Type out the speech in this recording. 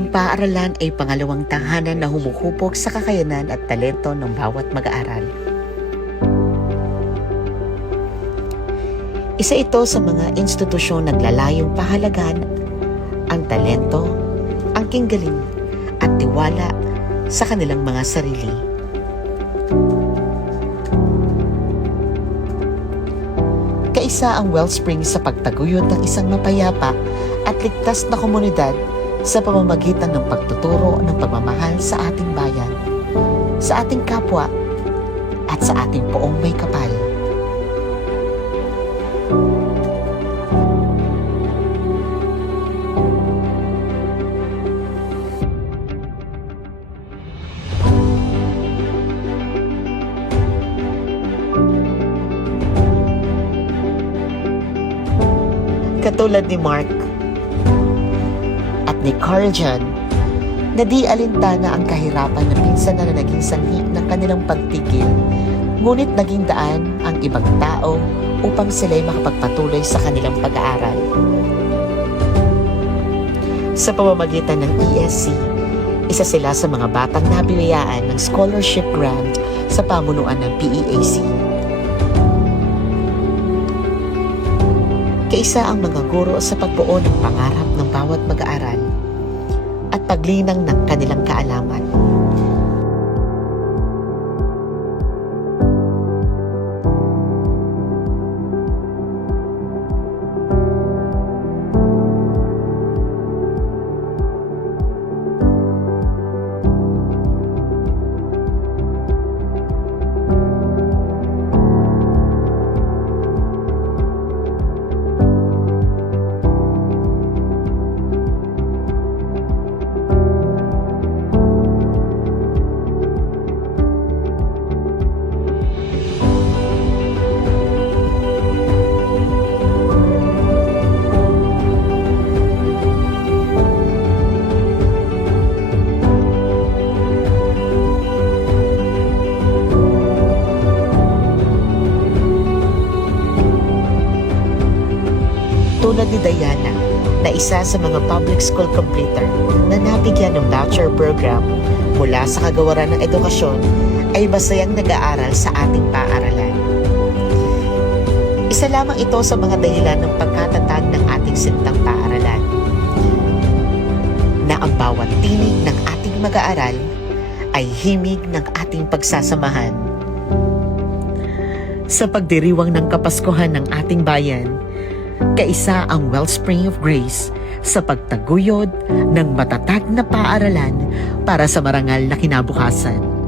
Ang paaralan ay pangalawang tahanan na humuhubog sa kakayanan at talento ng bawat mag-aaral. Isa ito sa mga institusyon naglalayong pahalagahan ang talento, ang kinggaling at tiwala sa kanilang mga sarili. Kaisa ang Wellspring sa pagtaguyod ng isang mapayapa at ligtas na komunidad sa pamamagitan ng pagtuturo ng pagmamahal sa ating bayan, sa ating kapwa, at sa ating poong may kapal. Katulad ni Mark at ni Carl Jan, na di alintana ang kahirapan na minsan na naging sanhi ng kanilang pagtigil, ngunit naging daan ang ibang tao upang sila'y makapagpatuloy sa kanilang pag-aaral. Sa pamamagitan ng ESC, isa sila sa mga batang nabiyayaan ng scholarship grant sa pamunuan ng PEAC. Kaisa ang mga guro sa pagbuo ng pangarap ng bawat mag-aaral at paglinang ng kanilang kaalaman. Tulad ni Diana, na isa sa mga public school completer na nabigyan ng voucher program mula sa Kagawaran ng Edukasyon, ay masayang nag-aaral sa ating paaralan. Isa lamang ito sa mga dahilan ng pagkatatag ng ating sintang paaralan, na ang bawat tinig ng ating mag-aaral ay himig ng ating pagsasamahan. Sa pagdiriwang ng Kapaskuhan ng ating bayan, kaisa ang Wellspring of Grace sa pagtaguyod ng matatag na paaralan para sa marangal na kinabukasan.